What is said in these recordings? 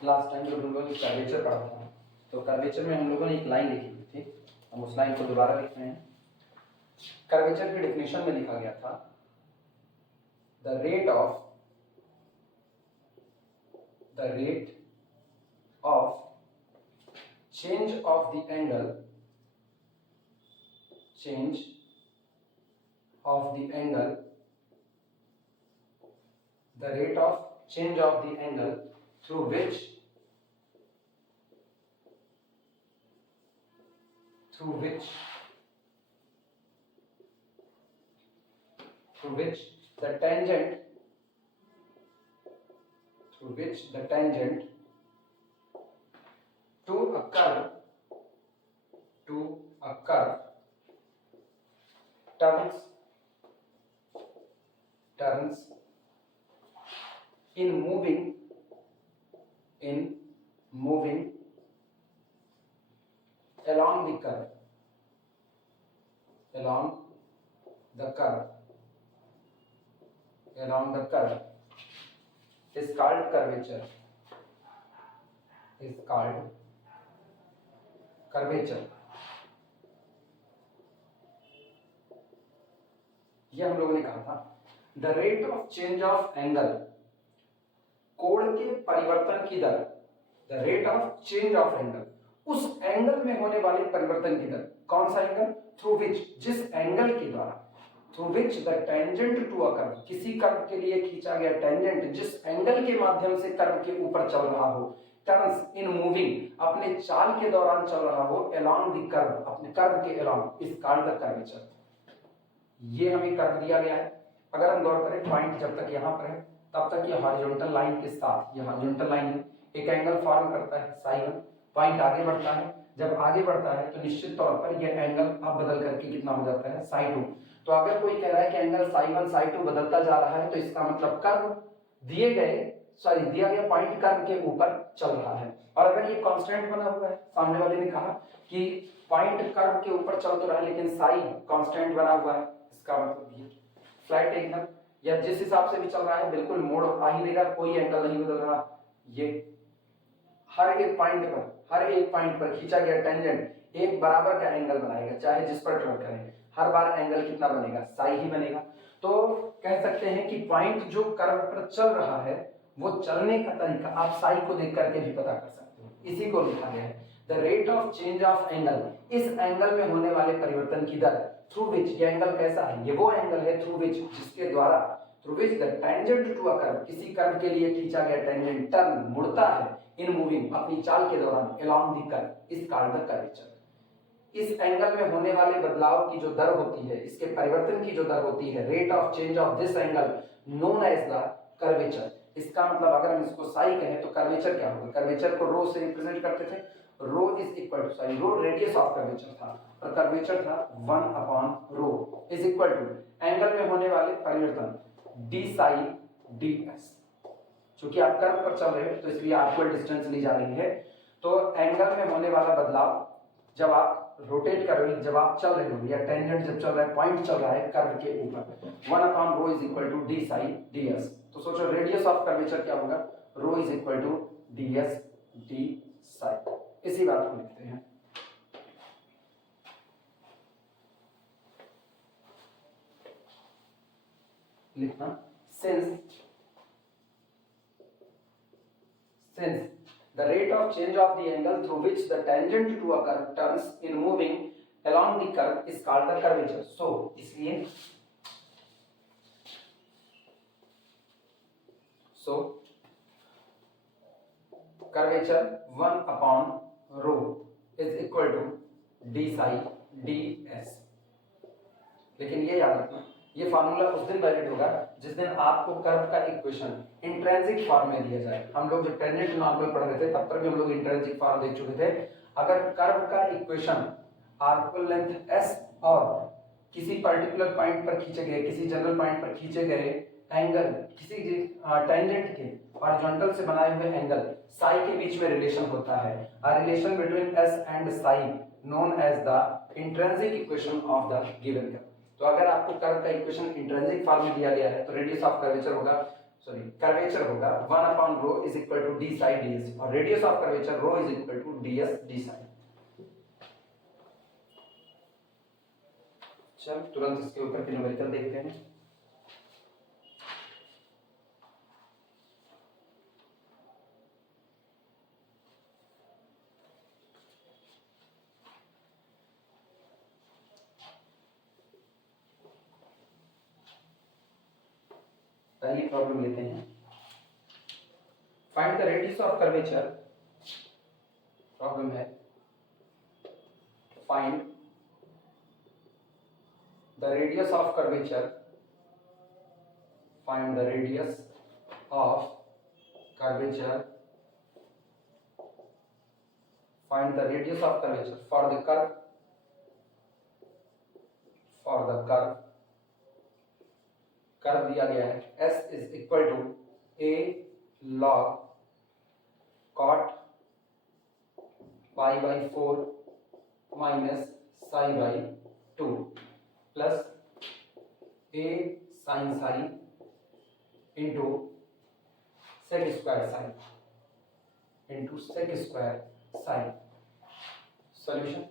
Last time जब हम लोगों ने कर्वेचर पढ़ा था तो कर्वेचर में हम लोगों ने एक लाइन लिखी थी, हम उस लाइन को दोबारा लिख रहे हैं। कर्वेचर की डेफिनेशन में लिखा गया था the rate of change of the angle the rate of change of the angle through which the tangent to a curve turns in moving along the curve is called curvature. ये हम लोगों ने कहा था the rate of change of angle, कोण के परिवर्तन की दर, the rate of change of angle, उस एंगल में होने वाले परिवर्तन की दर। कौन सा एंगल? थ्रू विच, जिस एंगल के द्वारा, through which the tangent to a curve, किसी कर्व के लिए खींचा गया टेंजेंट जिस एंगल के माध्यम से कर्व के ऊपर चल रहा हो, टर्न्स इन मूविंग, अपने चाल के दौरान चल रहा हो, अलोंग द कर्व, अपने कर्व के along, is called the curvature. ये हमें कर्व दिया गया है, अगर हम गौर करें पॉइंट जब तक यहाँ पर है तब तक ये हॉरिजॉन्टल लाइन के साथ, ये हॉरिजॉन्टल लाइन है, एक एंगल फॉर्म करता है साई 1। पॉइंट आगे बढ़ता है, जब आगे बढ़ता है तो निश्चित तौर पर ये एंगल अब बदल करके कितना हो जाता है? साई 2। तो अगर कोई कह रहा है कि एंगल साई 1 साई 2 बदलता जा रहा है तो इसका मतलब कर्व दिया गया पॉइंट कर्व के ऊपर चल रहा है। और अगर ये कांस्टेंट बना हुआ है, सामने वाले ने कहा कि पॉइंट कर्व के ऊपर चल तो रहा है लेकिन साई कांस्टेंट बना हुआ है, इसका मतलब ये फ्लैट एकदम, या जिस हिसाब से भी चल रहा है बिल्कुल मोड़ आ ही देगा, कोई एंगल नहीं बदल रहा। ये हर एक पॉइंट पर खींचा गया टेंजेंट एक बराबर का एंगल बनाएगा, चाहे जिस पर टर्न करें, हर बार एंगल कितना बनेगा? साई ही बनेगा। तो कह सकते हैं कि पॉइंट जो कर्व पर चल रहा है वो चलने का तरीका आप साई को देख करके भी पता कर सकते हो, इसी को लिखा गया है the rate of change of angle, इस एंगल में होने वाले परिवर्तन की दर, थ्रू विच, ये एंगल कैसा है? ये वो एंगल है थ्रू विच, जिसके द्वारा, through which the tangent to a curve, किसी कर्व के लिए खींचा गया टेंजेंट टर्न, मुड़ता है, इन मूविंग, अपनी चाल के दौरान, along the curve, is called the curvature. इस एंगल में होने वाले बदलाव की जो दर होती है, इसके परिवर्तन की जो दर होती है, rate of change of this angle known as the curvature. इसका मतलब अगर हम इसको साई कहें तो कर्वेचर क्या होगा? कर्वेचर को रो से रिप्रेजेंट करते थे, rho is equal to psi, rho radius of curvature था और कर्वेचर था 1 upon rho is equal to angle में होने वाले परिवर्तन डी साई डी एस। चूंकि आप कर्व पर चल रहे हो तो इसलिए आपको डिस्टेंस ली जा रही है, तो एंगल में होने वाला बदलाव जब आप रोटेट कर रहे हो, जब आप चल रहे हो, या टेंजेंट जब चल रहा है, पॉइंट चल रहा है कर्व के ऊपर, 1 upon rho is equal to D psi D S. तो सोचो रेडियस ऑफ कर्वेचर क्या होगा? Rho is equal to D S D psi. इसी बात को लिखते हैं, लिखना since the rate of change of the angle through which the tangent to a curve turns in moving along the curve is called the curvature. So इसलिए curvature 1 upon rho is equal to d psi ds। लेकिन ये याद रखना, ये formula उस दिन valid होगा जिस दिन आपको कर्व का इक्वेशन इंट्रिंसिक फॉर्म में दिया जाए। हम लोग जब टेंजेंट नॉर्मल पढ़ रहे थे तब पर भी हम लोग इंट्रिंसिक फॉर्म देख चुके थे। अगर कर्व का इक्वेशन आर्क लेंथ s और किसी पर्टिकुलर पॉइंट पर खींचे गए, किसी जनरल पॉइंट पर खींचे गए एंगल, किसी टेंजेंट के हॉरिजॉन्टल से बनाए हुए एंगल साई के बीच में रिलेशन होता है, a relation between s and psi known as the intrinsic equation of the given curve. तो अगर आपको कर्व का इक्वेशन इंट्रिंसिक फॉर्म में दिया गया है तो रेडियस ऑफ कर्वेचर होगा सॉरी कर्वेचर होगा 1/रो is equal to D psi D S और radius of curvature rho is equal to D S D psi. चल तुरंत इसके ऊपर के न्यूमेरिकल देखते हैं। पहली प्रॉब्लम लेते हैं। Find the radius of curvature. Problem है find the radius of curvature, find the radius of curvature, find the radius of curvature for the curve, for the curve, curve दिया गया है s is equal to a log cot pi by 4 minus psi by 2 plus a sine psi into sec square psi into sec square psi. Solution,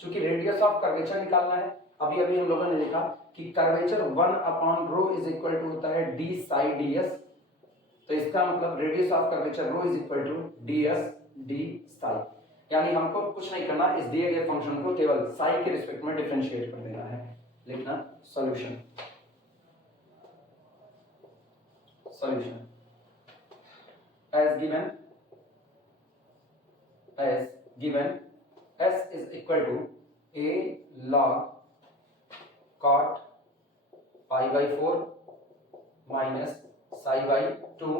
चूंकि radius of curvature निकालना है, अभी अभी हम लोगों ने देखा कि कर्वेचर 1/रो इज इक्वल टू होता है डी साई डी एस, तो इसका मतलब radius of curvature rho is equal to D S D psi. यानी हमको कुछ नहीं करना, इस दिए गए फंक्शन को केवल साई के रिस्पेक्ट में डिफरेंशिएट कर देना है। लिखना solution, solution as given s is equal to a log cot pi by 4 minus psi by 2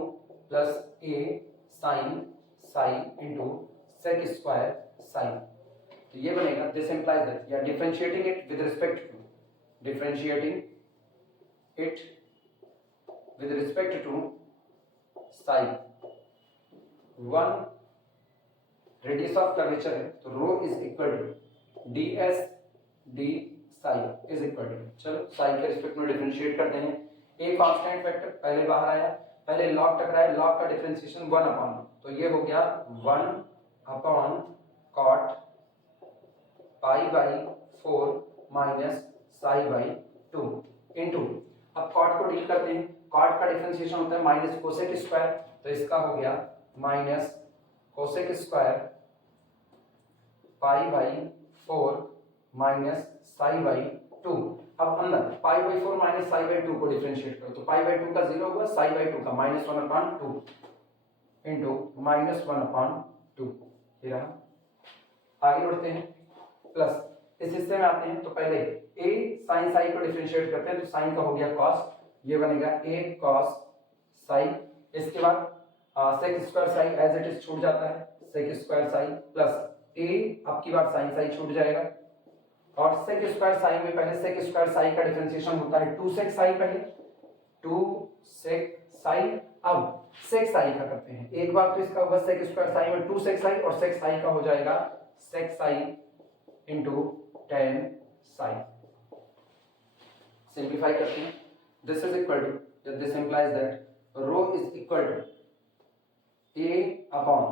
plus a sin psi into sec square psi। तो ये बनेगा, this implies that you are differentiating it with respect to, differentiating it with respect to psi। 1 radius of curvature है तो rho is equal to D S D psi is equal to, चलो psi के respect में differentiate करते हैं। A constant factor पहले बाहर आया, पहले लॉग टकराया, लॉग का डिफरेंशिएशन 1/, तो ये हो गया 1/, cot pi by 4 minus psi by 2 into, अब कॉट को डील करते हैं। कॉट का डिफरेंशिएशन होता है माइनस कोसेक स्क्वायर, तो इसका हो गया minus cosec square pi by 4 minus psi by 2। अब अंदर पाई बाई 4 माइनस साई बाई 2 को डिफरेंशिएट करो, तो पाई बाई 2 का 0 हुआ, साई बाई 2 का -1/2 इंटू -1/2, ये रहा। आगे बढ़ते हैं, प्लस इस हिस्से में आते हैं तो पहले a साइन साई को डिफरेंशिएट करते हैं, तो साइन का हो गया cos, ये बनेगा a cos साई। इसके बाद sec square psi as it is छूट जाता है, sec square psi plus a आपकी बार साइन साई छूट जाएगा, और सेक स्क्वायर साई में पहले सेक स्क्वायर साई का डिफरेंशिएशन होता है 2 सेक साई, पहले 2 सेक साई। अब सेक साई का करते हैं, एक बार तो इसका होगा सेक स्क्वायर साई में 2 सेक साई, और सेक साई का हो जाएगा sec psi into tan psi. Simplify करते हैं, this is equal to, this implies that rho is equal to a upon,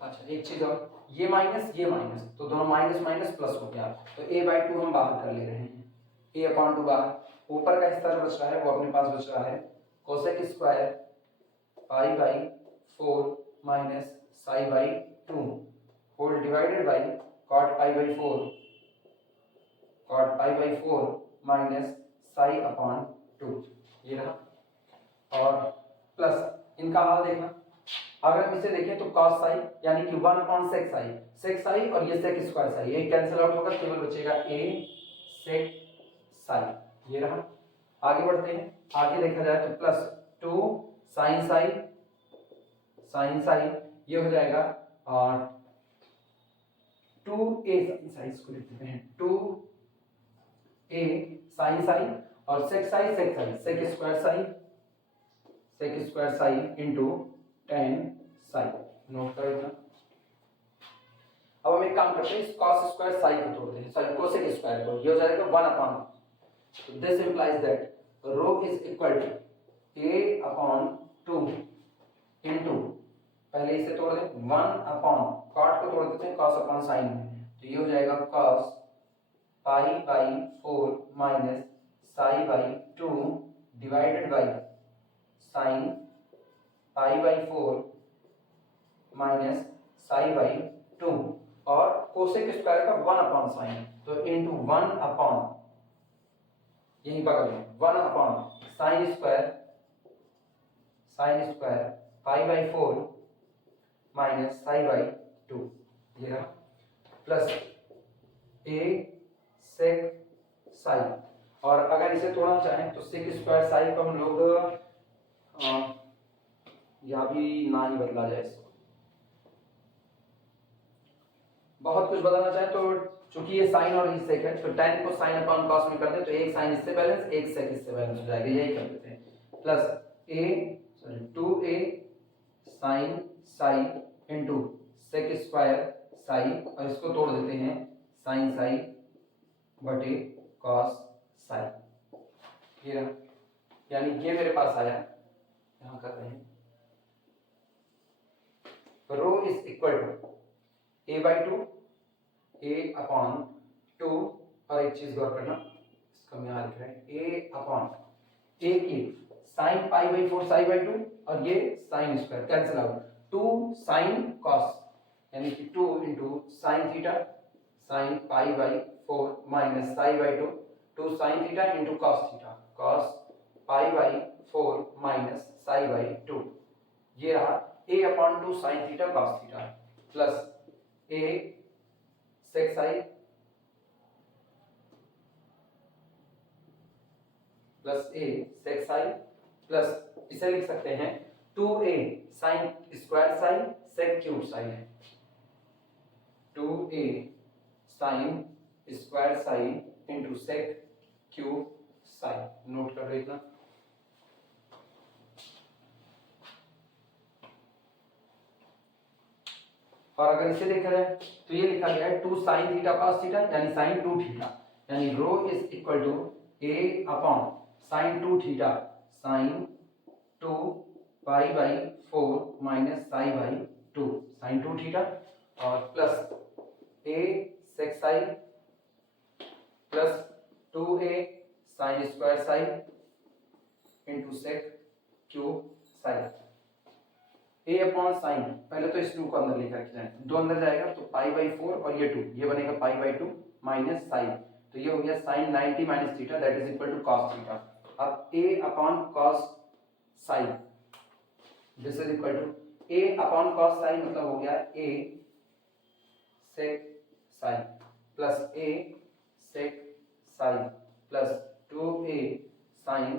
अच्छा एक चीज और, ये माइनस तो दोनों माइनस माइनस प्लस हो गया, तो a/2 हम बाहर कर ले रहे हैं, a/2 बाहर, ऊपर का हिस्सा जो बच रहा है वो अपने पास बच रहा है cosec square pi by 4 minus psi by 2 whole divided by cot pi by 4 minus psi upon 2, ये रहा। और प्लस इनका हाल देखना, अगर हम इसे देखें तो cos साई यानी कि 1/sec साई, sec साई और ये sec स्क्वायर साई, ये कैंसिल आउट होगा, केवल बचेगा a sec साई, ये रहा। आगे बढ़ते हैं, आगे देखा जाए तो प्लस 2 sin साई, ये हो जाएगा और 2a sin साई, इसको लिख देते हैं 2a sin साई और sec Sai sec square psi into tan Sai, note कर लेना। अब हम एक काम करते हैं, इस cos स्क्वायर साई को तोड़ दें, सॉरी कोसेक स्क्वायर को, ये हो जाएगा 1/, तो this implies that rho is equal to a upon 2 into, पहले इसे तोड़ दें, 1 अपॉन, कॉट को तोड़ देते हैं कॉस अपॉन साइन, तो ये हो जाएगा cos pi by 4 minus psi by 2 divided by sine pi by 4 minus psi by 2, और कोसेक स्क्वायर का 1 अपॉन साइन, तो इंटू 1 अपॉन, यही बगल में 1 upon sine square pi by 4 minus psi by 2, ये रहा, प्लस ए सेक साई, और अगर इसे तोड़ना चाहें तो सेक स्क्वायर साई को हम लोग या भी ना ही बदला जाए, इसको बहुत कुछ बदलना चाहे तो, चूंकि ये साइन और ये सेक है, तो tan को साइन अपॉन कॉस में कर दे तो एक साइन इससे बैलेंस, एक सेक इससे बैलेंस हो जाएगा, यही कर देते हैं, plus 2a sine psi into sec square psi, और इसको तोड़ देते हैं साइन साई बटे कॉस साई, ये रहा, यानी ये मेरे पास आया, यहां कर रहे हैं, rho is equal to a by 2 a upon 2, और एक चीज गौर करना, इसको हम यहाँ लिख रहे हैं a अपॉन a की sine pi by 4 psi by 2, और ये sine square cancel out, 2 sine cos, यानी कि 2 into sine theta sine pi by 4 minus psi by 2, 2 sine theta into cos theta cos pi by 4 minus psi by 2, ये रहा a upon 2 sine theta cos theta, plus a sec psi plus a sec psi, plus इसे लिख सकते हैं 2a sine square psi sec cube psi है, 2a sine square psi into sec cube psi, note कर लो इतना। और अगर इसे देखा जाए तो ये लिखा गया है 2 साइन थीटा कॉस थीटा, यानी साइन 2 थीटा, यानी rho is equal to a upon sine 2 theta sine 2 pi by 4 minus psi by 2 sine 2 theta, और plus a sec psi plus 2a sine square psi into sec cube psi, a upon sine, पहले तो इस 2 को अंदर लेकर के जाए, 2 अंदर जाएगा तो पाई बाई 4 और ये 2, ये बनेगा पाई बाई 2 माइनस साइन, तो ये हो गया sine 90 minus theta that is equal to cos theta. अब a upon cos sine this is equal to a upon cos sine, मतलब हो गया a sec sine plus a sec sine plus 2a sine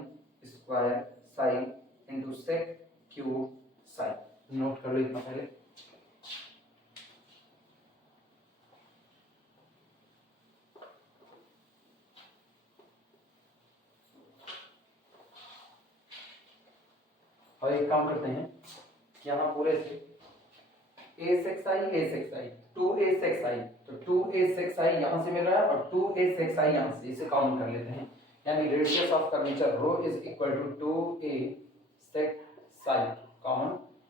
square sine into sec cube sine, note कर लो इतना पहले। और एक काम करते हैं, यहाँ पूरे से a sec Sai 2a sec Sai, तो 2a सेक साई यहाँ से मिल रहा है और 2a सेक साई यहाँ से, इसे काउंट कर लेते हैं, यानी radius of curvature rho is equal to 2a sec psi, common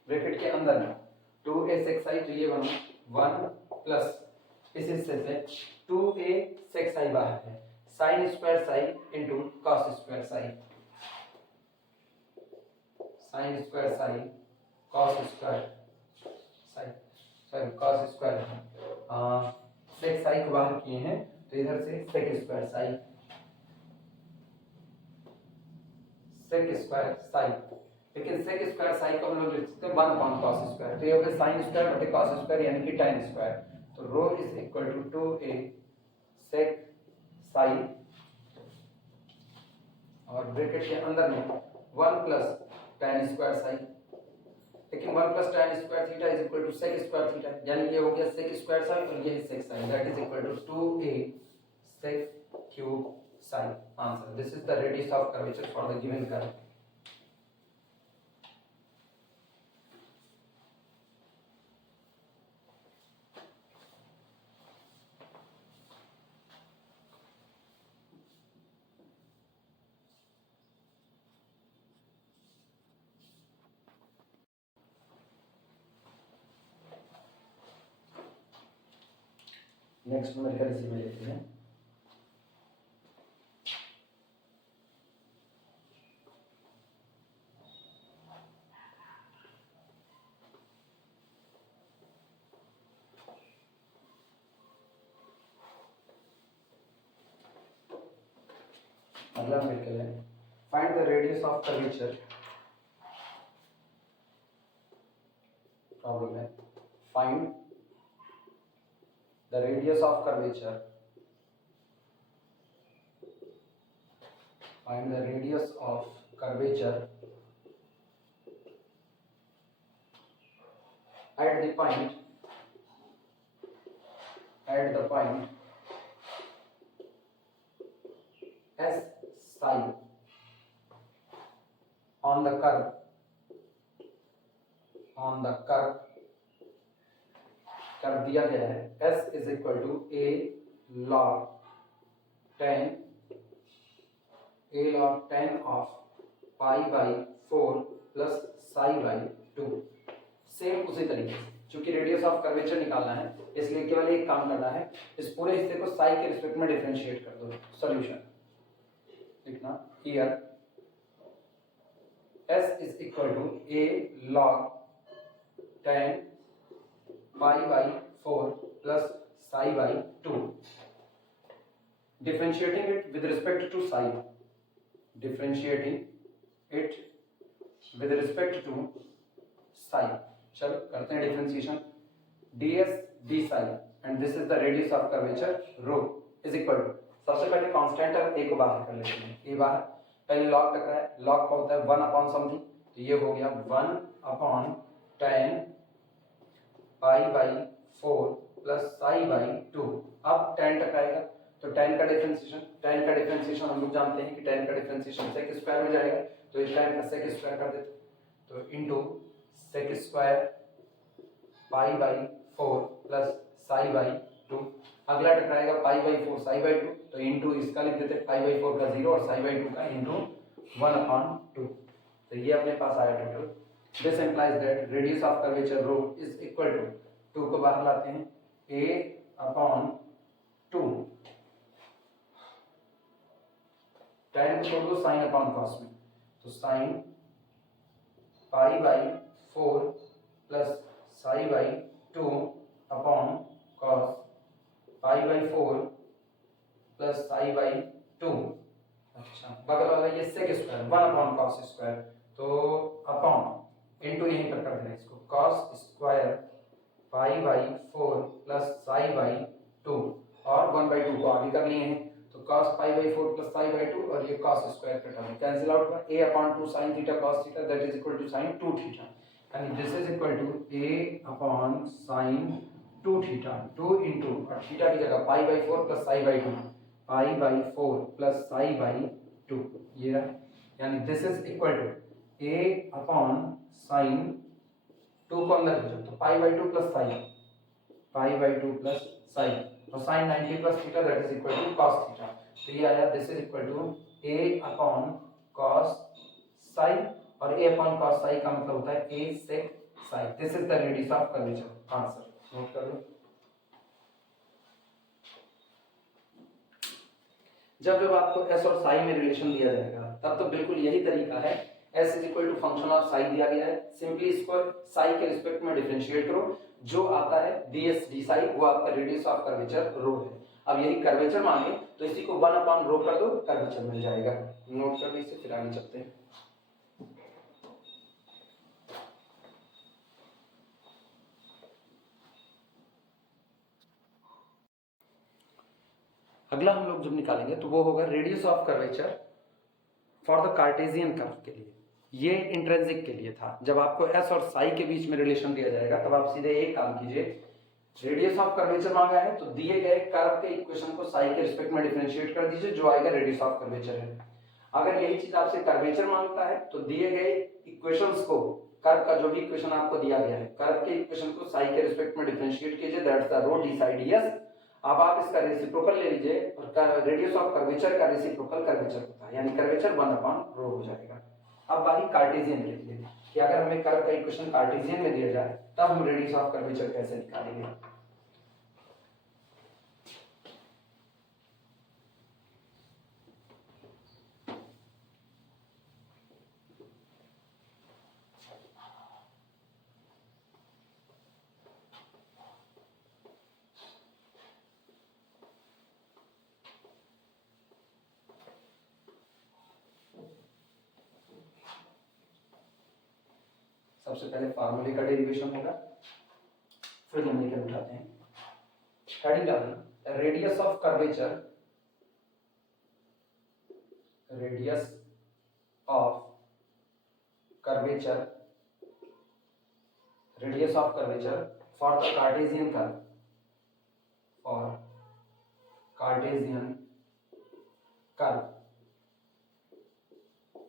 bracket के अंदर में 2a सेक साई, तो ये बना 1 प्लस इस हिस्से से 2a सेक साई बाहर है, sine square psi into cos square psi, sine square psi cos square psi, sorry cos square sec psi को बाहर किए हैं तो इधर से सेक स्क्वायर साई साई, लेकिन सेक स्क्वायर साई को हम लोग लिख सकते हैं 1 अपॉन कॉस स्क्वायर, तो ये हो गया साइन स्क्वायर बटे कॉस स्क्वायर यानी कि tan स्क्वायर, तो rho is equal to 2a sec Sai और ब्रैकेट के अंदर में 1 प्लस tan स्क्वायर साई, लेकिन 1 plus tan square theta is equal to sec square theta, यानी कि ये हो गया सेक स्क्वायर साई और ये sec psi, that is equal to 2a sec cube psi, answer this is the radius of curvature for the given curve. Next numerical इसी में लेते हैं। अगला न्यूमेरिकल है find the radius of curvature. Problem है find the radius of curvature, find the radius of curvature at the point S psi on the curve curve दिया गया है S is equal to a log 10 of pi by 4 plus psi by 2। Same उसी तरीके से चूंकि radius of curvature निकालना है इसलिए केवल एक काम करना है, इस पूरे हिस्से को साई के रिस्पेक्ट में डिफरेंशिएट कर दो। सॉल्यूशन लिखना here S is equal to a log 10 pi by 4 plus psi by 2, differentiating it with respect to psi, चलो करते हैं differentiation. ds d psi and this is the radius of curvature rho is equal to, सबसे पहले constant है a को बाहर कर लेते हैं, a बाहर, पहले log टकरा है, log का होता है 1 अपॉन समथिंग, तो ये हो गया 1 upon 10 pi by 4 plus psi by 2। अब 10 टकराएगा तो 10 का डिफरेंशिएशन हम लोग जानते हैं कि 10 का डिफरेंशिएशन सेक स्क्वायर में जाएगा, तो इस 10 का सेक स्क्वायर कर देते तो into sec square pi by 4 plus psi by 2। अगला टकराएगा पाई बाई 4 साई बाई 2, तो इनटू इसका लिख देते पाई बाई 4 का 0 और साई बाई 2 का इनटू 1 अपॉन 2, तो ये अपने पास आया total. This implies that radius of curvature rho is equal to 2 को बाहर लाते हैं a अपॉन 2, 10 को छोड़ दो साइन अपॉन कॉस में, तो sine pi by 4 plus psi by 2 upon cos pi by 4 plus psi by 2। अच्छा बगल वाला ये sec square 1 upon cos square, तो अपॉन इनटू यहीं पर कर देना इसको, cos square pi by 4 plus psi by 2 और 1/2 को आगे कर लिए हैं, तो cos pi by 4 plus psi by 2 और ये cos स्क्वायर का टर्म कैंसिल आउट हुआ, a upon 2 sin theta cos theta that is equal to sin 2 theta, यानी this is equal to a upon sin 2 theta 2 into और theta की जगह pi by 4 plus psi by 2, pi by 4 plus psi by 2 ये रहा, यानी this is equal to a upon sin 2 को अंदर भेजो तो pi by 2 plus psi, pi by 2 plus psi और sin 90 plus theta that is equal to cos theta, तो ये आया this is equal to a upon cos psi और a upon cos Sai का मतलब होता है a sec Sai. This is the radius of curvature answer, note कर लो। जब आपको s और साई में रिलेशन दिया जाएगा तब तो बिल्कुल यही तरीका है, s is equal to function of psi दिया गया है, सिंपली इसको साई के रिस्पेक्ट में डिफरेंशिएट करो, जो आता है ds d साई वो आपका रेडियस ऑफ कर्वेचर रो है। अब यही कर्वेचर मांगे तो इसी को 1 अपॉन रो कर दो, कर्वेचर मिल जाएगा। नोट कर लीजिए, फिर आगे चलते हैं। अगला हम लोग जब निकालेंगे तो वो होगा radius of curvature for the Cartesian curve के लिए, ये इंट्रिंसिक के लिए था। जब आपको s और साई के बीच में रिलेशन दिया जाएगा तब आप सीधे एक काम कीजिए, रेडियस ऑफ कर्वेचर मांगा है तो दिए गए कर्व के इक्वेशन को साई के रिस्पेक्ट में डिफरेंशिएट कर दीजिए, जो आएगा रेडियस ऑफ कर्वेचर है। अगर यही चीज आपसे कर्वेचर मांगता है तो दिए गए इक्वेशंस को, कर्व का जो भी इक्वेशन आपको दिया गया है, कर्व के इक्वेशन को साई के रिस्पेक्ट में डिफरेंशिएट कीजिए, that's the rho d psi ds। अब आप इसका रेसिप्रोकल ले लीजिए और रेडियस ऑफ कर्वेचर का रेसिप्रोकल कर्वेचर होता है, यानी कर्वेचर 1 अपॉन रो हो जाएगा। अब बारी कार्टेशियन के लिए कि अगर हमें कर्व का इक्वेशन कार्टेशियन में दिया जाए तब हम रेडियस ऑफ कर्वेचर कैसे निकालेंगे। सबसे पहले फार्मूले का डेरिवेशन होगा, फिर न्यूमेरिकल उठाते हैं। हेडिंग डालना radius of curvature, radius of curvature, radius of curvature for the Cartesian curve, for Cartesian curve,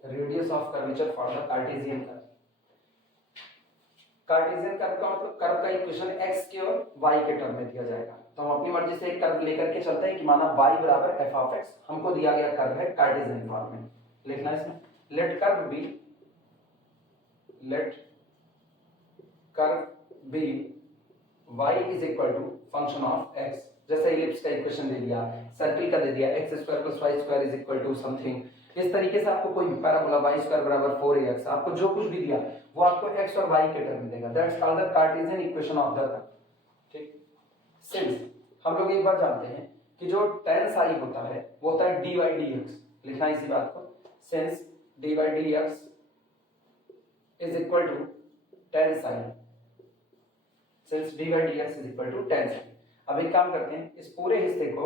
radius of curvature for the Cartesian curve. Cartesian curve का मतलब कर्व का इक्वेशन x के और y के term में दिया जाएगा। तो हम अपनी मर्जी से एक कर्व लेकर के चलते हैं कि माना y बराबर f ऑफ x, हमको दिया गया कर्व है कार्टेशियन फॉर्म में, लिखना है इसमें let curve b, let curve b y is equal to function of x, जैसे इलिप्स का इक्वेशन दे दिया, सर्कल का दे दिया x square plus y square is equal to something, इस तरीके से आपको कोई पैराबोला y स्क्वायर बराबर 4ax, आपको जो कुछ भी दिया वो आपको x और y के टर्म में देगा, that's called the Cartesian equation of the curve. ठीक, सिंस हम लोग एक बार जानते हैं कि जो tan psi होता है वो होता है dy dx, लिखना है इसी बात को, since dy dx is equal to tan psi, since dy dx is equal to tan psi। अब एक काम करते हैं, इस पूरे हिस्से को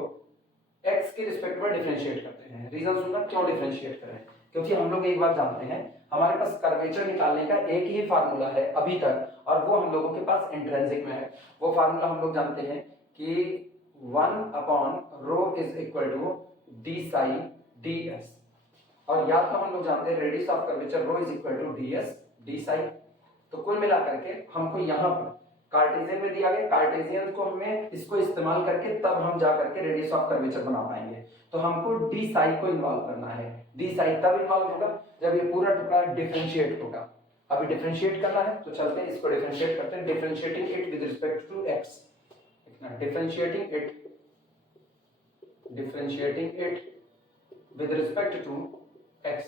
x के रिस्पेक्ट में डिफरेंशिएट करते हैं। रीजन सुनना क्यों डिफरेंशिएट करें, क्योंकि हम लोग एक बात जानते हैं हमारे पास कर्वेचर निकालने का एक ही फार्मूला है अभी तक, और वो हम लोगों के पास इंट्रिंसिक में है। वो फार्मूला हम लोग जानते हैं कि 1/ρ is equal to d psi ds, और या तो हम लोग जानते हैं radius of curvature ρ is equal to ds d psi। तो कुल मिलाकर के हमको यहाँ पर कार्टेशियन में दिया गया, कार्टेशियन को हमें इसको इस्तेमाल करके तब हम जा करके रेडियस ऑफ कर्वेचर बना पाएंगे। तो हमको डी साई को इन्वॉल्व करना है, डी साई तब इन्वॉल्व होगा जब ये पूरा टुकड़ा डिफरेंशिएट होगा। अभी डिफरेंशिएट करना है तो चलते हैं इसको डिफरेंशिएट करते हैं, differentiating it with respect to x, differentiating it with respect to x।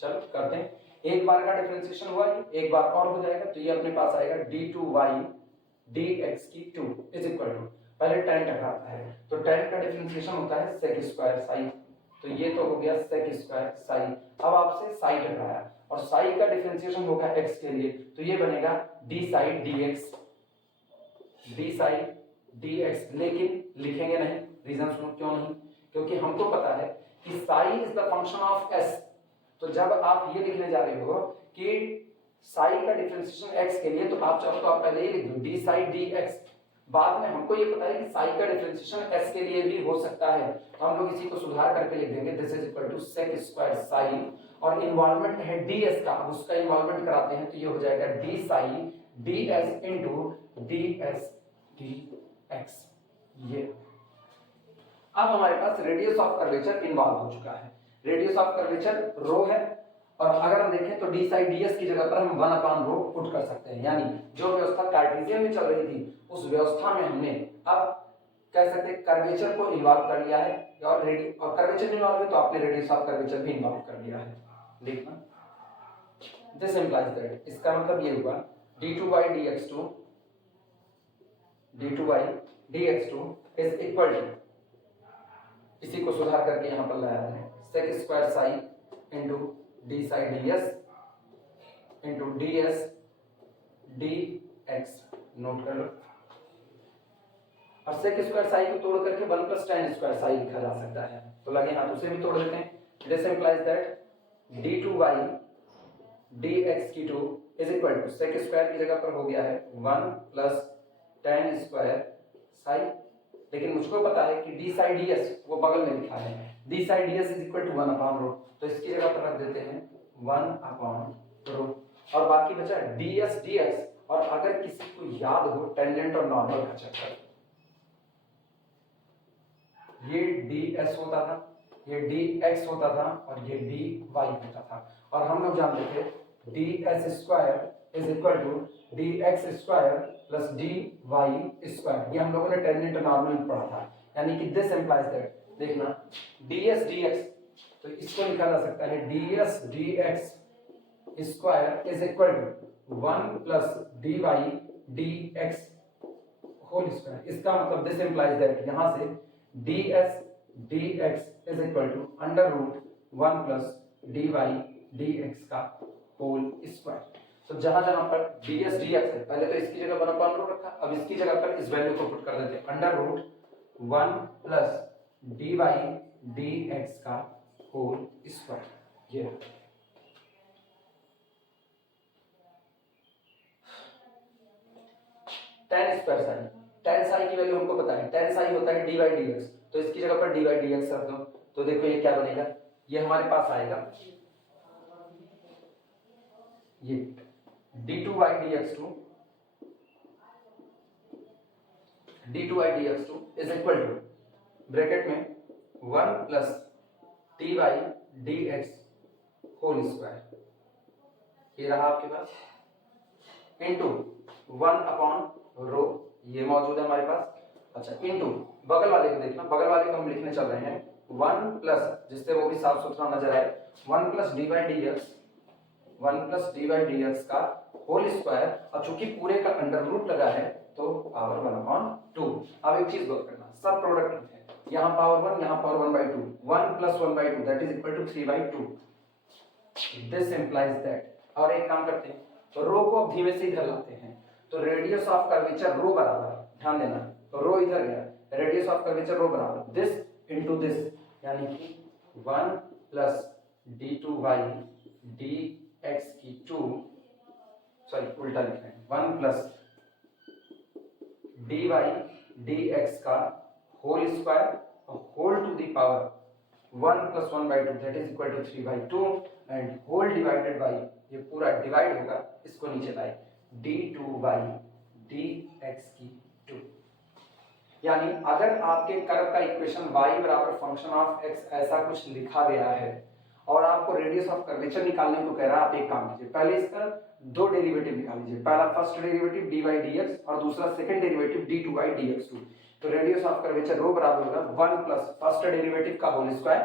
चलो करते हैं, एक बार का डिफरेंशिएशन हुआ, एक बार और हो जाएगा तो ये अपने पास आएगा d2y dx की 2 इज इक्वल टू, पहले tan टकराता है तो tan का डिफरेंशिएशन होता है sec स्क्वायर साई, तो ये तो हो गया sec स्क्वायर साई। अब आपसे साई टकराया और साई का डिफरेंशिएशन होगा x के लिए, तो ये बनेगा d Sai dx, d Sai dx, लेकिन लिखेंगे नहीं, रीजन सुनो क्यों नहीं, क्योंकि हमको पता है कि Sai is the function of s। तो जब आप ये लिखने जा रहे हो कि साई का डिफरेंशिएशन x के लिए, तो आप चाहो तो आप पहले ही लिख दो d साई dx, बाद में हमको ये पता है कि साई का डिफरेंशिएशन s के लिए भी हो सकता है, तो हम लोग इसी को सुधार करके लिख देंगे this is equal to sec square psi, और इन्वॉल्वमेंट है ds का, उसका इन्वॉल्वमेंट कराते हैं तो ये हो जाएगा d psi ds into ds dx। ये अब हमारे पास रेडियस ऑफ कर्वेचर इन्वॉल्व हो चुका है, रेडियस ऑफ कर्वेचर रो है, और अगर हम देखें तो d साई ds की जगह पर हम 1/ρ पुट कर सकते हैं, यानी जो व्यवस्था कार्टेशियन में चल रही थी उस व्यवस्था में हमने अब कह सकते हैं कर्वेचर को इन्वॉल्व कर लिया है, और कर्वेचर इन्वॉल्व है तो आपने रेडियस ऑफ कर्वेचर भी इन्वॉल्व कर लिया है। देखना दिस इंप्लाइज दैट, इसका मतलब ये हुआ d2y dx2 is equal to, इसी को सुधार करके यहां पर लाया है sec square Sai into d psi ds into ds dx, note कर लो। और sec स्क्वायर साई को तोड़ करके 1 + tan स्क्वायर साई लिखा जा सकता है, तो लगे हाथ उसे भी तोड़ देते हैं। This implies that d2y dx की 2 is equal to sec square की जगह पर हो गया है 1 + tan स्क्वायर साई, लेकिन मुझको पता है कि d साई ds वो बगल में लिखा है, d psi ds is equal to 1/ρ, तो इसकी जगह पर रख देते हैं 1/ρ, और बाकी बचा ds dx। और अगर किसी को याद हो टेंजेंट और नॉर्मल का चक्कर, ये ds होता था, ये dx होता था, और ये dy होता था, और हम लोग जानते थे ds square is equal to dx square plus dy square, ये हम लोगों ने टेंजेंट नॉर्मल में पढ़ा था, यानी कि दिस इंप्लाइज दैट, देखना ds dx, तो इसको लिखा जा सकता है ds dx square is equal to 1 + dy dx whole square. इसका मतलब दिस इंप्लाइज दैट यहां से ds dx is equal to √1 + dy dx का होल स्क्वायर। तो जहां जहां पर ds dx है, पहले तो इसकी जगह 1 अपॉन रो रखा, अब इसकी जगह पर इस वैल्यू को पुट कर देते हैं under root 1 plus dy dx का होल स्क्वायर। ये tan square sine, tan psi की वैल्यू हमको पता है, tan साई होता है dy dx, तो इसकी जगह पर dy dx रख दो, तो देखो ये क्या बनेगा, ये हमारे पास आएगा ये d2y dx2 is equal to bracket में 1 plus dy dx whole square, ये रहा आपके पास, इनटू 1 अपॉन रो, ये मौजूद है हमारे पास। अच्छा, इनटू बगल वाले को देखना, बगल वाले को हम लिखने चल रहे हैं 1 प्लस, जिससे वो भी साफ सुथरा नजर आए, 1 प्लस dy dx का होल स्क्वायर। अब चूंकि पूरे का अंडर रूट लगा है तो पावर 1 अपॉन 2। अब एक चीज गौर करना, सब प्रोडक्ट है, यहाँ पावर 1, यहाँ power 1/2, 1 plus 1/2 that is equal to 3/2। This implies that, और एक काम करते हैं, तो रो को अब धीमे से इधर लाते हैं, तो रेडियस ऑफ कर्वेचर रो बराबर, ध्यान देना, तो रो इधर गया, रेडियस ऑफ कर्वेचर रो बराबर दिस इनटू दिस, यानी कि 1 प्लस d2y dx की 2, सॉरी उल्टा लिख रहे हैं, 1 प्लस dy dx का whole square whole to the power 1 plus 1/2 that is equal to 3/2 and whole divided by, ये पूरा डिवाइड होगा, इसको नीचे लाए, d2y dx की 2। यानी अगर आपके कर्व का इक्वेशन y बराबर फंक्शन ऑफ x ऐसा कुछ लिखा गया है और आपको रेडियस ऑफ कर्वेचर निकालने को कह रहा है, आप एक काम कीजिए, पहले इसका दो डेरिवेटिव निकाल लीजिए, पहला फर्स्ट डेरिवेटिव dy dx और दूसरा सेकंड डेरिवेटिव d2y dx2। तो रेडियस ऑफ कर्वेचर रो बराबर होगा 1 प्लस फर्स्ट डेरिवेटिव का whole square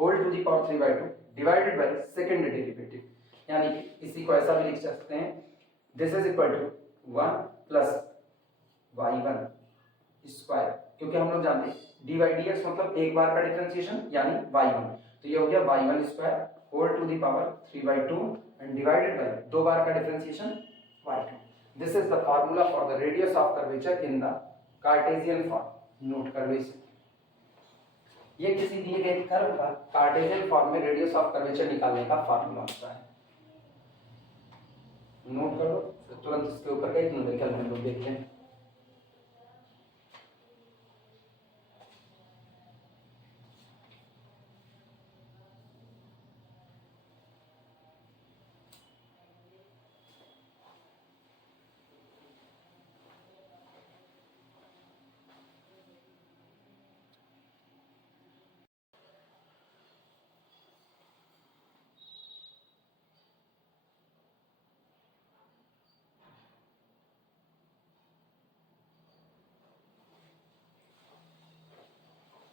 whole to the power 3/2 divided by second derivative, यानी कि इसी को ऐसा भी लिख सकते हैं, this is equal to 1 plus y1 square, क्योंकि हम लोग जानते हैं dy dx मतलब एक बार का डिफरेंशिएशन यानी y1, तो ये हो गया y1 square whole to the power 3/2 and divided by दो बार का differentiation y2। This is the formula for the radius of curvature in the Cartesian form. Note कर लो इसे, ये किसी दिए गए कर्व का कार्टेशियन फॉर्म में रेडियस ऑफ कर्वेचर निकालने का फार्मूला होता है। नोट कर लो, तुरंत इसके ऊपर का एक न्यूमेरिकल हम लोग देखते हैं।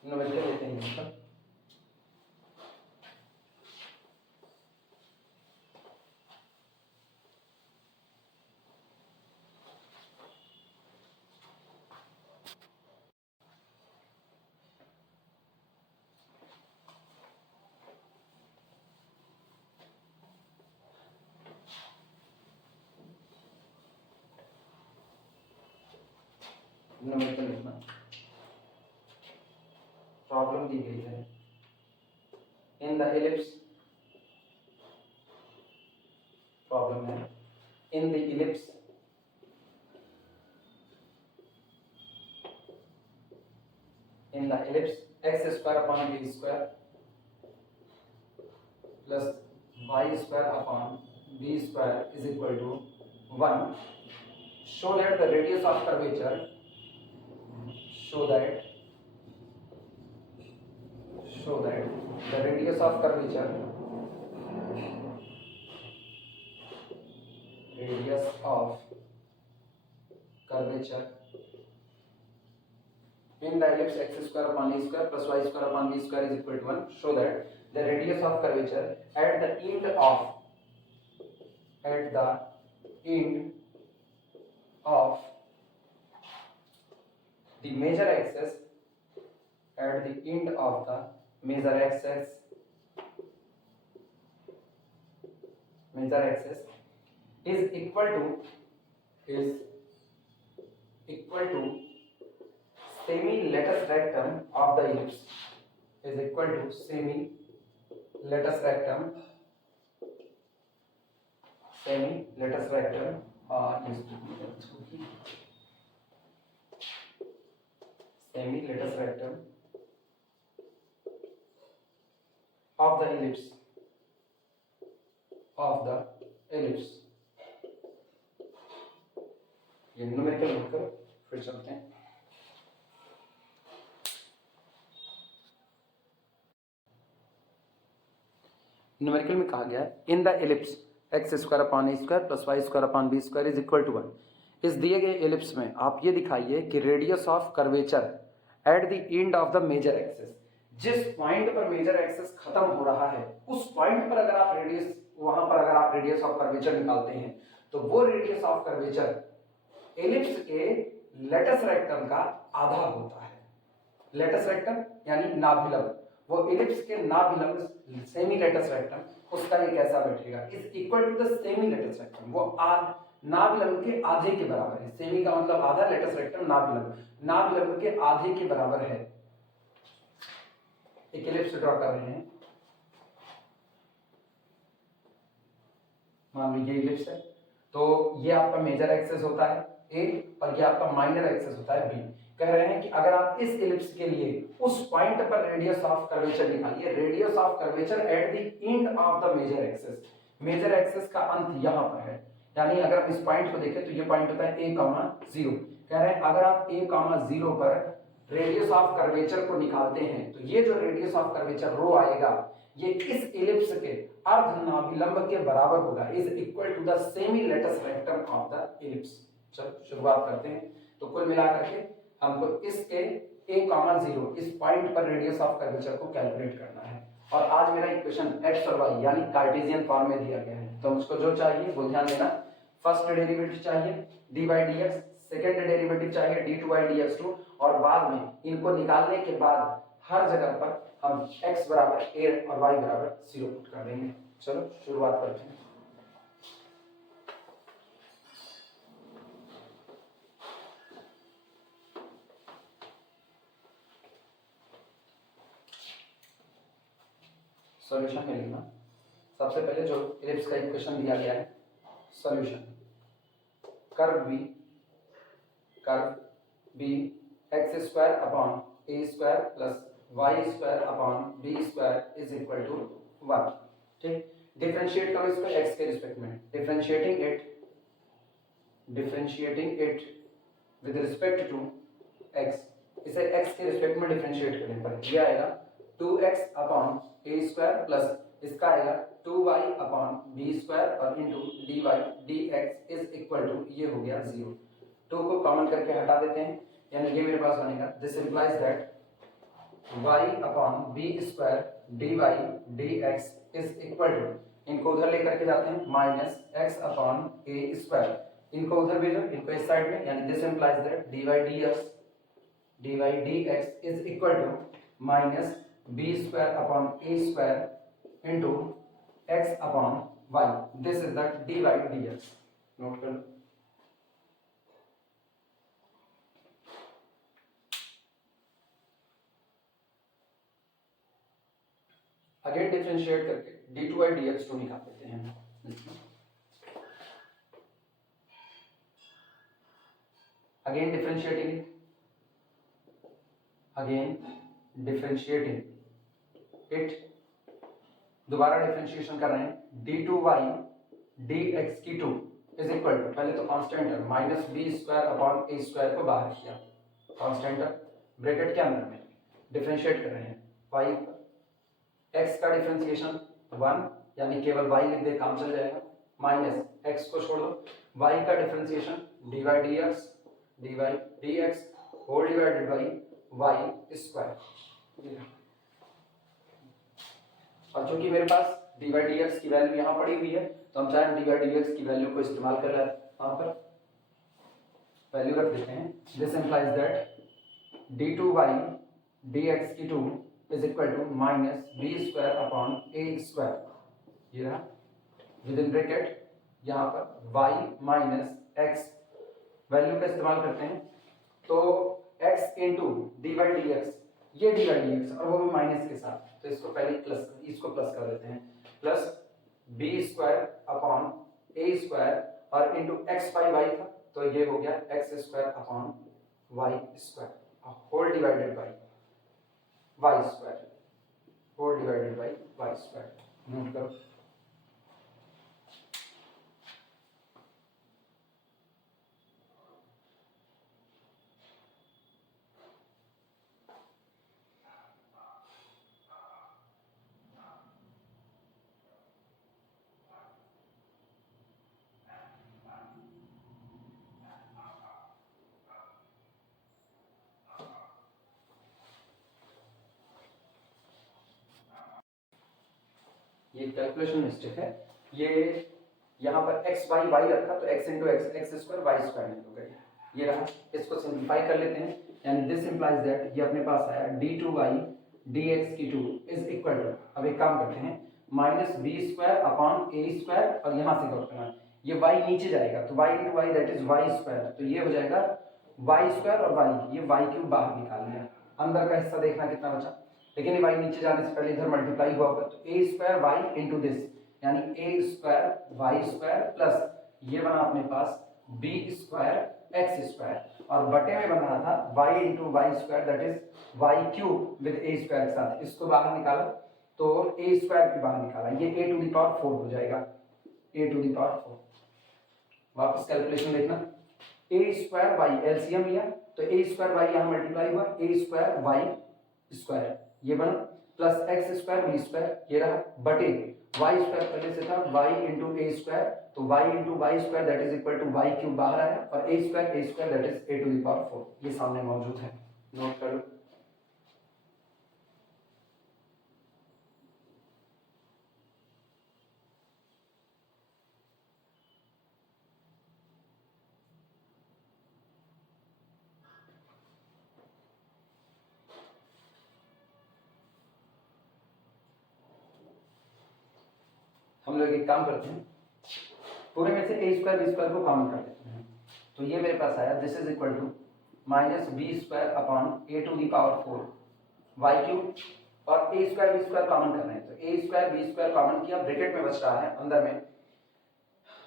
न्यूमेरिकल लेते हैं इसका, न्यूमेरिकल लिखना, प्रॉब्लम दी गई है इन द एलिप्स, प्रॉब्लम है in the ellipse x square upon b square plus y square upon b square is equal to 1. Show that the radius of curvature, show that the radius of curvature in the ellipse x square upon a square plus y square upon b square is equal to 1. Show that the radius of curvature at the end of the major axis, at the end of the major axis is equal to semi-latus rectum of the ellipse, is equal to semi-latus rectum semi-latus rectum of the ellipse। ये numerical लिखकर फिर चलते हैं। Numerical में कहा गया है in the ellipse x square upon a square plus y square upon b square is equal to 1। इस दिए गए एलिप्स में आप ये दिखाइए कि radius of curvature at the end of the major axis, जिस पॉइंट पर मेजर एक्सिस खत्म हो रहा है उस पॉइंट पर अगर आप रेडियस ऑफ कर्वेचर निकालते हैं तो वो रेडियस ऑफ कर्वेचर एलिप्स के लेटस रेक्टम का आधा होता है। लेटस रेक्टम यानी नाभिलंब, वो एलिप्स के नाभिलंब सेमी लेटस रेक्टम उसका ये कैसा बैठेगा is equal to the semi latus rectum, वो नाभिलंब के आधे के बराबर है। सेमी का मतलब आधा, लेटस रेक्टम नाभिलंब के आधे के बराबर है। एक एलिप्स ड्रॉ कर रहे हैं, मान लीजिए एलिप्स है, तो ये आपका मेजर एक्सिस होता है ए और ये आपका माइनर एक्सिस होता है बी। कह रहे हैं कि अगर आप इस एलिप्स के लिए उस पॉइंट पर रेडियस ऑफ कर्वेचर निकालिए, radius of curvature at the end of the major axis, major axis का अंत यहां पर है, यानी अगर आप इस पॉइंट को देखें तो ये पॉइंट होता है a, 0। कह रहे हैं अगर आप a, 0 पर रेडियस ऑफ कर्वेचर को निकालते हैं तो ये जो रेडियस ऑफ कर्वेचर रो आएगा ये इस एलिप्स के अर्ध नाभिलंब के बराबर होगा, is equal to the semi latus rectum of the ellipse. चलो शुरुआत करते हैं। तो कुल मिलाकर के हमको इसके a, 0 इस पॉइंट पर रेडियस ऑफ कर्वेचर को कैलकुलेट करना है और आज मेरा इक्वेशन x और y यानी कार्टेशियन फॉर्म में दिया गया है। तो मुझको जो चाहिए वो ध्यान देना, फर्स्ट डेरिवेटिव चाहिए dy dx, सेकंड डेरिवेटिव चाहिए d2y dx2 और बाद में इनको निकालने के बाद हर जगह पर हम x बराबर a और y बराबर 0 पुट कर देंगे। चलो शुरुआत करते हैं। सॉल्यूशन में लिखना, सबसे पहले जो एलिप्स का इक्वेशन दिया गया है, solution curve b x square upon a square plus y square upon b square is equal to 1। ठीक, डिफरेंशिएट करो इसको एक्स के रिस्पेक्ट में, differentiating it with respect to x, इसे एक्स के रिस्पेक्ट में डिफरेंशिएट करने पर ये आएगा 2x upon a square plus इसका आएगा 2y अपॉन बी स्क्वायर और into dy dx is equal to ये हो गया 0। 2 को कॉमन करके हटा देते हैं, यानी ये मेरे पास बनेगा this implies that y upon b square dy dx is equal to, इनको उधर लेकर के जाते हैं, minus x upon a square, इनको उधर भेजो, इनको इस साइड में, यानी this implies that dy dx is equal to minus b square upon a square into x upon y, this is the dy dx। Note कर लो। अगेन डिफरेंशिएट करके d2y dx2 निकाल देते हैं। अगेन डिफरेंशिएटिंग इट, दोबारा differentiation कर रहे हैं, d2y dx की 2 इज इक्वल टू, पहले तो कांस्टेंट है, minus b square upon a square को बाहर किया, कांस्टेंट है ब्रैकेट के अंदर में, डिफरेंशिएट कर रहे हैं y x का डिफरेंशिएशन 1 यानी केवल y लिख दे काम चल जाएगा, माइनस x को छोड़ दो, y का differentiation dy dx whole divided by y square. और चूंकि मेरे पास dy dx की वैल्यू यहाँ पड़ी हुई है तो हम चाहे dy dx की वैल्यू को इस्तेमाल कर लें, यहाँ पर वैल्यू रख देते हैं, this implies that d2y dx की 2 is equal to minus b square upon a square, ये रहा विद इन ब्रैकेट यहाँ पर y माइनस एक्स वैल्यू का इस्तेमाल करते हैं तो x into D by d x, ये डी बाई डी एक्स और वो भी माइनस के साथ, तो इसको पहले प्लस, इसको प्लस कर देते हैं, plus b square upon a square और इंटू एक्स बाई वाई था तो ये हो गया x square upon y square whole divided by y square, whole divided by y square. Note करो। ये कैलकुलेशन मिस्टेक है, ये यहाँ पर x बाई वाई रखा तो x into x, x square y square नहीं हो गया, ये रहा। इसको सिंप्लीफाई कर लेते हैं, यानी दिस इंप्लाइज दैट ये अपने पास आया d2y dx की 2 इज इक्वल टू, अब एक काम करते हैं, minus b square upon a square और यहाँ से कट करना, ये y नीचे जाएगा तो y into y that is y square, तो ये हो जाएगा वाई स्क्वायर और y, ये y क्यूब बाहर निकाल लिया, अंदर का हिस्सा देखना कितना बचा, लेकिन ये y नीचे जाने से पहले इधर मल्टीप्लाई हुआ होगा तो a square y into this, यानी a square y square plus ये बना अपने पास b स्क्वायर एक्स स्क्वायर और बटे में बन रहा था y into y square that is y cube with a square के साथ, इसको बाहर निकाला तो a स्क्वायर भी बाहर निकाला, ये a टू द पावर 4 हो जाएगा, a टू द पावर 4। वापस कैलकुलेशन देखना, a स्क्वायर वाई एलसीएम लिया तो a स्क्वायर वाई यहाँ मल्टीप्लाई हुआ, a स्क्वायर वाई स्क्वायर ये बना plus x square b square ये रहा बटे वाई स्क्वायर पहले से था वाई इंटू ए स्क्वायर, तो y into y square that is equal to y cube बाहर आया और a square that is a to the power 4, ये सामने मौजूद है, नोट कर लो। हम लोग एक काम करते हैं, पूरे में से ए स्क्वायर बी स्क्वायर को कॉमन कर लेते हैं, तो ये मेरे पास आया this is equal to minus b square upon a to the power 4 y cube और a square b square common कर रहे हैं, तो a square b square common किया, ब्रैकेट में बच रहा है अंदर में,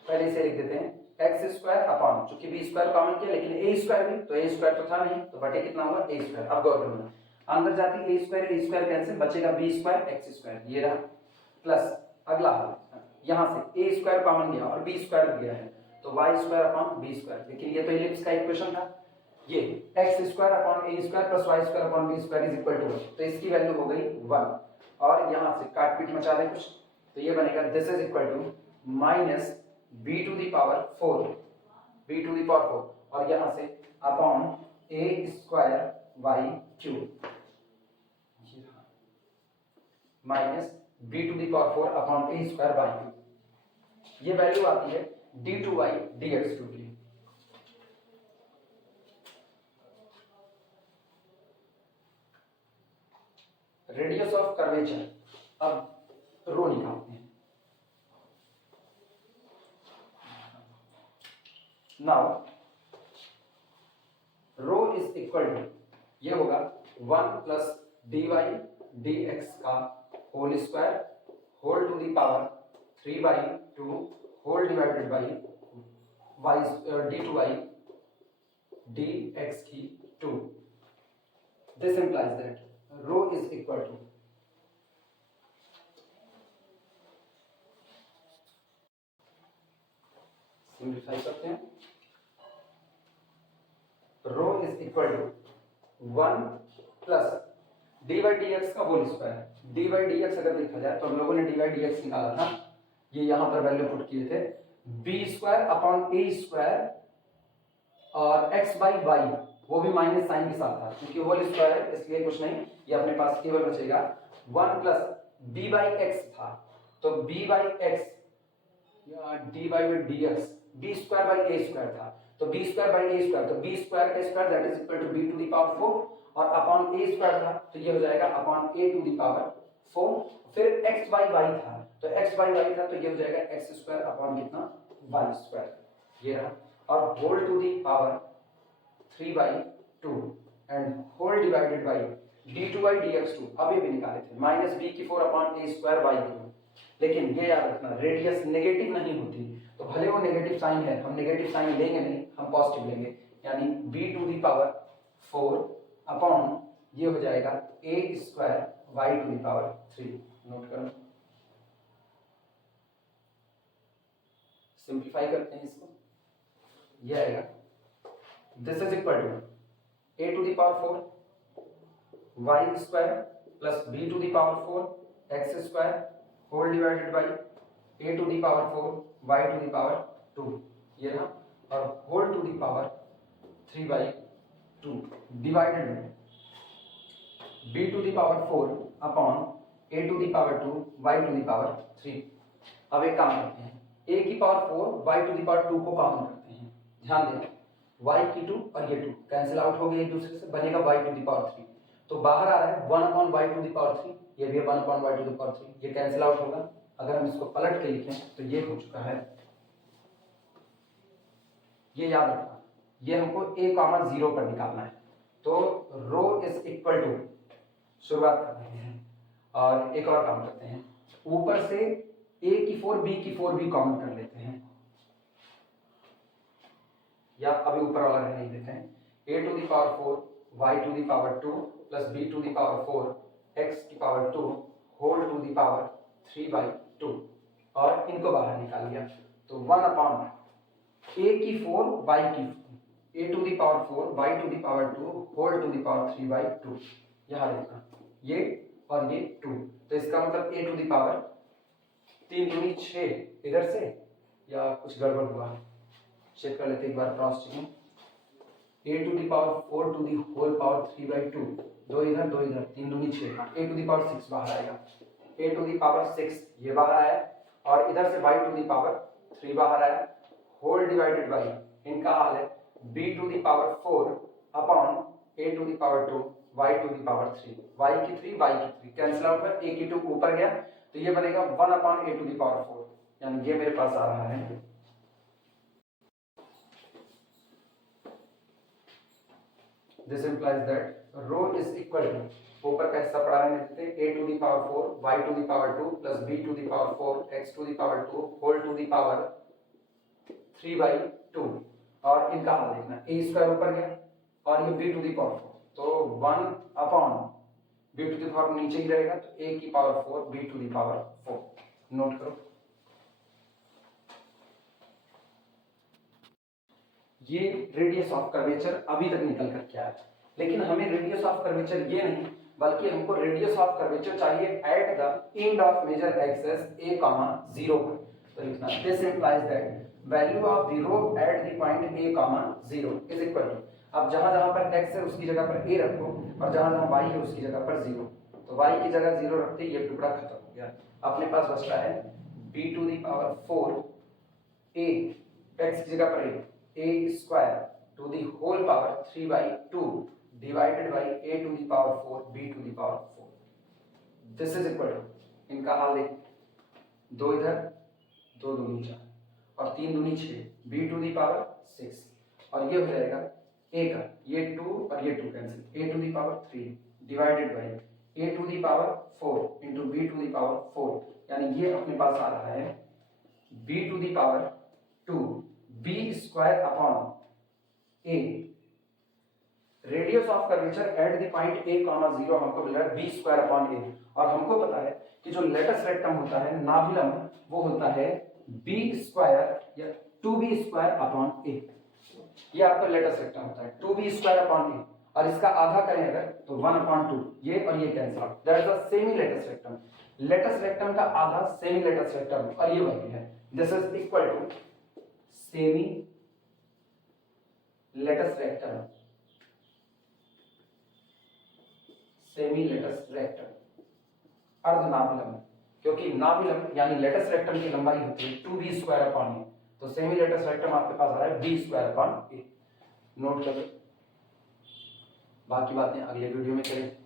पहले से लिख देते हैं एक्स स्क्वायर अपॉन, चूंकि बी स्क्वायर कॉमन किया लेकिन ए स्क्वायर भी, तो ए स्क्वायर तो था नहीं तो बटे कितना हुआ ए स्क्वायर, अब गौर करना अंदर जाती ए स्क्वायर कैंसिल, बचेगा बी स्क्वायर एक्स स्क्वायर ये रहा, प्लस अगला हाल यहाँ से ए स्क्वायर कॉमन गया और बी स्क्वायर गया है तो y square upon b square, लेकिन ये तो इलिप्स का इक्वेशन था, ये x square upon a square plus y square upon b square is equal to 1, तो इसकी वैल्यू हो गई 1 और यहाँ से काट पीट मचा दें कुछ, तो ये बनेगा this is equal to minus b to the power 4, b to the power 4 और यहाँ से upon a square y cube minus b to the power 4 upon a square y cube, ये वैल्यू आती है d two y d x cube की। Radius of curvature, अब rho निकालते हैं, now rho is equal to, ये होगा 1 plus d y d x का whole square whole to the power 3/2 whole divided by y d two y d x की 2, this implies that rho is equal to simplify करते हैं, rho is equal to 1 plus d by d x का whole square, d by d x अगर देखा जाए तो हम लोगों ने डी बाई डी एक्स निकाला था, ये यहां पर वैल्यू पुट किए थे, B square upon a square और एक्स बाई वाई वो भी माइनस साइन के साथ था, क्योंकि होल स्क्वायर है इसलिए कुछ नहीं, ये अपने पास केवल बचेगा 1 प्लस बी बाई एक्स था, तो बी बाई एक्स या d by d x, b square by a square था तो b square by a square, तो बी स्क्वायर का square that is equal to b to the power 4 और upon a square था तो ये हो जाएगा upon a to the power 4, फिर एक्स बाई वाई था तो एक्स बाई वाई था तो ये हो जाएगा एक्स स्क्वायर अपॉन कितना वाई स्क्वायर ये रहा, और whole to the power 3/2 and whole divided by d2/dx2 अभी भी निकाले थे -b/a²/y3। लेकिन ये याद रखना रेडियस नेगेटिव नहीं होती, तो भले वो नेगेटिव साइन है हम नेगेटिव साइन लेंगे नहीं, हम पॉजिटिव लेंगे, यानी b⁴ अपॉन ये हो जाएगा a²y⁴। नोट करो, सिंप्लीफाई करते हैं इसको, ये आएगा this is equal to a⁴ y² plus b⁴ x² whole divided by a⁴ y⁴ ये रहा, और whole to the power 3/2 divided by b⁴ upon a⁴ y⁴। अब एक काम करते हैं, a⁴ y⁴ को कॉमन करते हैं, ध्यान देना y⁴ और ये 2 कैंसिल आउट हो गए एक दूसरे से, बनेगा y⁴, तो बाहर आ रहा है 1/y⁴, ये भी 1/y⁴, ये कैंसिल आउट होगा। अगर हम इसको पलट के लिखें तो ये हो चुका है, ये याद रखना, ये हमको a,0 पर निकालना है, तो रो इज इक्वल टू, शुरुआत करते हैं और एक और काम करते हैं, ऊपर से a⁴ b⁴ भी कॉमन कर लेते हैं, या अभी ऊपर वाला रहने देते हैं, a⁴ y⁴ plus b⁴ x⁴ whole to the power 3/2 और इनको बाहर निकाल लिया, तो 1/a⁴ y⁴ whole to the power 3/2। यहाँ देखना ये और ये 2, तो इसका मतलब a टू दी पावर 3 दूनी 6 इधर से, या कुछ गड़बड़ हुआ, चेक कर लेते एक बार cross checking, a⁴ to the whole power 3/2, 2 इधर 2 इधर, 3 दूनी 6, a⁴ बाहर आएगा, a⁴ ये बाहर आया, और इधर से y⁴ बाहर आया, होल डिवाइडेड बाई इनका हाल है b⁴ upon a⁴ y⁴, y⁴ cancel out कर, a⁴ ऊपर गया, तो ये बनेगा 1/a⁴, यानी ये मेरे पास आ रहा है this implies that rho is equal to, ऊपर का हिस्सा पढ़ा रहे थे a⁴ y⁴ plus b⁴ x⁴ whole to the power 3/2, और इनका हाल देखना, a² ऊपर गया और ये b⁴, तो 1/b⁴ नीचे ही रहेगा, तो a⁴ b⁴। नोट करो, ये रेडियस ऑफ कर्वेचर अभी तक निकल कर क्या है, लेकिन हमें रेडियस ऑफ कर्वेचर ये नहीं, बल्कि हमको रेडियस ऑफ कर्वेचर चाहिए at the end of major axis a,0 पर, तो लिखना this implies that value of the rho at the point a,0 is equal to, अब जहां पर x है उसकी जगह पर a रखो, और जहां y है उसकी जगह पर 0, तो y की जगह 0 रखते ये टुकड़ा खत्म हो गया, अपने पास बचता है b⁴ a, x की जगह पर a² to the whole power 3/2 divided by a⁴ b⁴। This is equal to, इनका हाल देख, 2 इधर 2 दूनी 4 और 3 दूनी 6, b⁴ और ये हो जाएगा a का, ये 2 और ये 2 cancel, a⁴ divided by a⁴ into b⁴, यानी ये अपने पास आ रहा है b⁴ b² upon a, radius of curvature at the point a,0 हमको मिल रहा है b² अपॉन a, और हमको पता है कि जो लेटस रेक्टम होता है नाभिलंब, वो होता है b² या 2b² अपॉन a, ये आपका लेटस रेक्टम होता है 2b² अपॉन a, और इसका आधा करें अगर तो 1/2, ये और ये cancel out, that is the semi latus rectum, latus rectum का आधा सेमी लेटस रेक्टम, और ये वही है, this is equal to semi latus rectum, semi latus rectum अर्धनाभिलंब, क्योंकि नाभिलंब यानी लेटस रेक्टम की लंबाई होती है 2b² अपॉन a, तो सेमी लेटस रेक्टम आपके पास आ रहा है b² अपॉन a। नोट कर लो, बाकी बातें अगले वीडियो में करें।